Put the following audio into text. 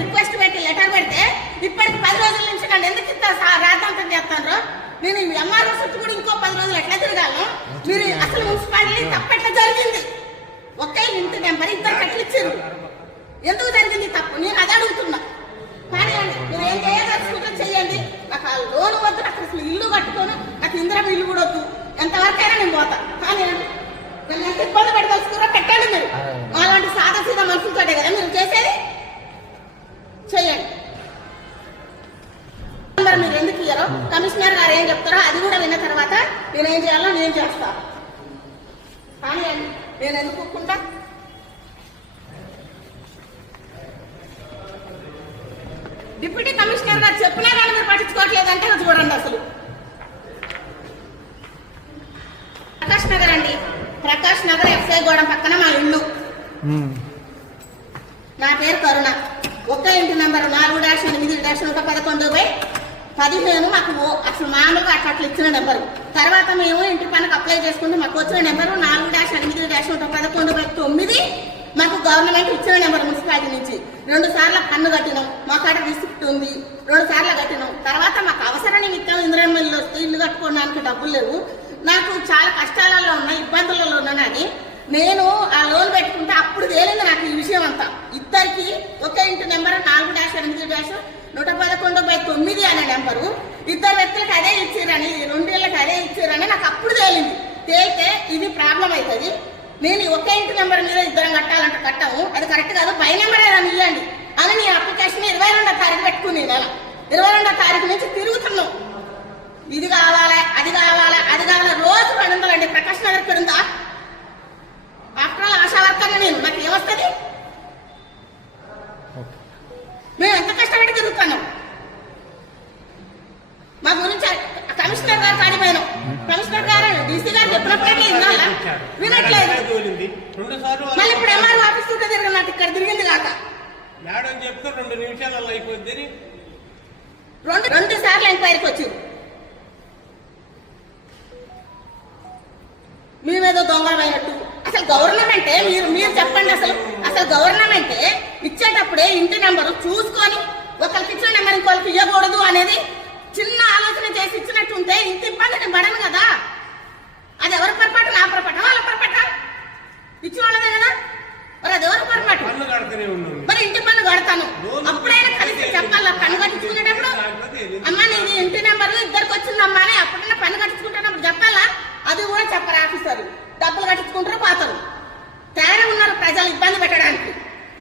Request పెట్టి letter పెడితే ఇప్పటికి పది రోజుల నుంచి నన్ను ఎందుకు ఇస్తారు సార్ రాద్దాంతం చేస్తాను నేను ఎంఆర్ఓ చుట్టూ కూడా ఇంకో పది రోజులు ఎట్లా తిరగాను మీరు అసలు మున్సిపాలిటీ తప్పెట్లా జరిగింది? ఒకే ఇంటి నెంబర్ ఇద్దరు కట్లు ఇచ్చారు. ఎందుకు జరిగింది తప్పు? నేను అది అడుగుతున్నా. కానీ మీరు ఏం నాకు ఆ లోన్ వద్దు నాకు అసలు ఇల్లు కట్టుకోను నాకు ఇందిరా ఇల్లు కూడా వద్దు. ఎంతవరకు అయినా నేను పోతా. కానీ నన్ను ఎంత ఇబ్బంది పెడదలుచుకున్నా పెట్టండి మీరు అలాంటి సాదా సీదా మనుషులతోటే కదా మీరు చేసేది చెయ్యండి మరి మీరు ఎందుకు ఇయ్యరో కమిషనర్ గారు ఏం చెప్తారో అది కూడా విన్న తర్వాత నేను ఏం చేయాలో నేను చేస్తా. కానీ నేను ఒప్పుకుంటా డిప్యూటీ కమిషనర్ గారు చెప్పినా కానీ మీరు పట్టించుకోవట్లేదంటే చూడండి అసలు. ప్రకాష్ నగర్ అండి. ప్రకాష్ నగర్ ఎఫ్ఐ గోడం పక్కన మా ఇల్లు. నా పేరు కరుణ. ఒక్క ఇంటి నెంబర్ నాలుగు డాష్ ఎనిమిది డాష్ నూట పదకొండు బై పదిహేను మాకు ఓ- అసలు మామూలుగా అట్లా అట్లా ఇచ్చిన నెంబరు తర్వాత మేము ఇంటి పనికి అప్లై చేసుకుంటే మాకు వచ్చిన నెంబరు నాలుగు డాష్ ఎనిమిది డాష్ పదకొండు బై తొమ్మిది మాకు గవర్నమెంట్ ఇచ్చిన నెంబర్ మున్సిపాలిటీ నుంచి. రెండు సార్లు పన్ను కట్టినాం మా కాడ రిసిప్ట్ ఉంది. రెండు సార్లు కట్టినాం. తర్వాత మాకు అవసర నిమిత్తం ఇంద్రమ్మ ఇల్లు వస్తే ఇల్లు కట్టుకోవడానికి డబ్బులు లేవు. నాకు చాలా కష్టాలలో ఉన్నా ఇబ్బందులలో ఉన్నా నేను ఆ లోన్ పెట్టుకుంటే అప్పుడు తేలింది నాకు ఈ విషయం అంతా. ఇద్దరికి ఒకే ఇంటి నెంబర్ నాలుగు డాష్ ఎనిమిది డాష్ నూట పదకొండు బై తొమ్మిది అనే నెంబరు. ఇద్దరు వ్యక్తులకు అదే ఇచ్చిరని రెండేళ్ళకి అదే ఇచ్చిరని నాకు అప్పుడు తేలింది. తేలితే ఇది ప్రాబ్లం అవుతుంది. నేను ఒకే ఇంటి నెంబర్ మీద ఇద్దరం కట్టాలంటే కట్టము. అది కరెక్ట్ కాదు పై నెంబర్ ఏదైనా ఇవ్వండి అని నీ అప్లికేషన్ ఇరవై రెండో తారీఖు పెట్టుకుని నెల ఇరవై రెండో తారీఖు నుంచి తిరుగుతున్నాం. ఇది కావాలా అది కావాలా అది కావాలా రోజు రెండు వందలండి నగర్ ఇక్కడ ఉందా డీసీ గారు చెప్పినప్పుడైతే వినాలా వినట్లేదు. రెండు సార్లు మళ్ళీ ఇప్పుడు ఎంఆర్ఓ ఆఫీస్ చుట్టూ తిరిగినట్టు ఇక్కడ తిరిగింది కాక. మేడం చెప్తే రెండు నిమిషాలలో అయిపోద్ది రెండు రెండు సార్లు ఎంక్వైరీకి వచ్చింది మేమేదో దొంగలమైనట్టు. అసలు గవర్నమెంటే మీరు మీరు చెప్పండి అసలు. అసలు గవర్నమెంటే ఇచ్చేటప్పుడే ఇంటి నెంబరు చూసుకొని ఒకరికి ఇచ్చిన నెంబర్ ఇంకోరికి ఇవ్వకూడదు అనేది చిన్న ఆలోచన చేసి ఇచ్చినట్టు ఉంటే ఇంత ఇబ్బంది నేను పడను కదా. మరి ఇంటి పన్ను కడతాను. అప్పుడైనా కలిసి చెప్పాలా? పన్ను కట్టించుకునేటప్పుడు? అమ్మా నేను ఇంటి నెంబర్ ఇద్దరికి వచ్చిందమ్మా అని అప్పుడైనా పన్ను కట్టించుకుంటున్నప్పుడు చెప్పాలా? అది కూడా చెప్పరు ఆఫీసర్. డబ్బులు కట్టించుకుంటారు పోతారు. తేడా ఉన్నారు ప్రజలు ఇబ్బంది పెట్టడానికి.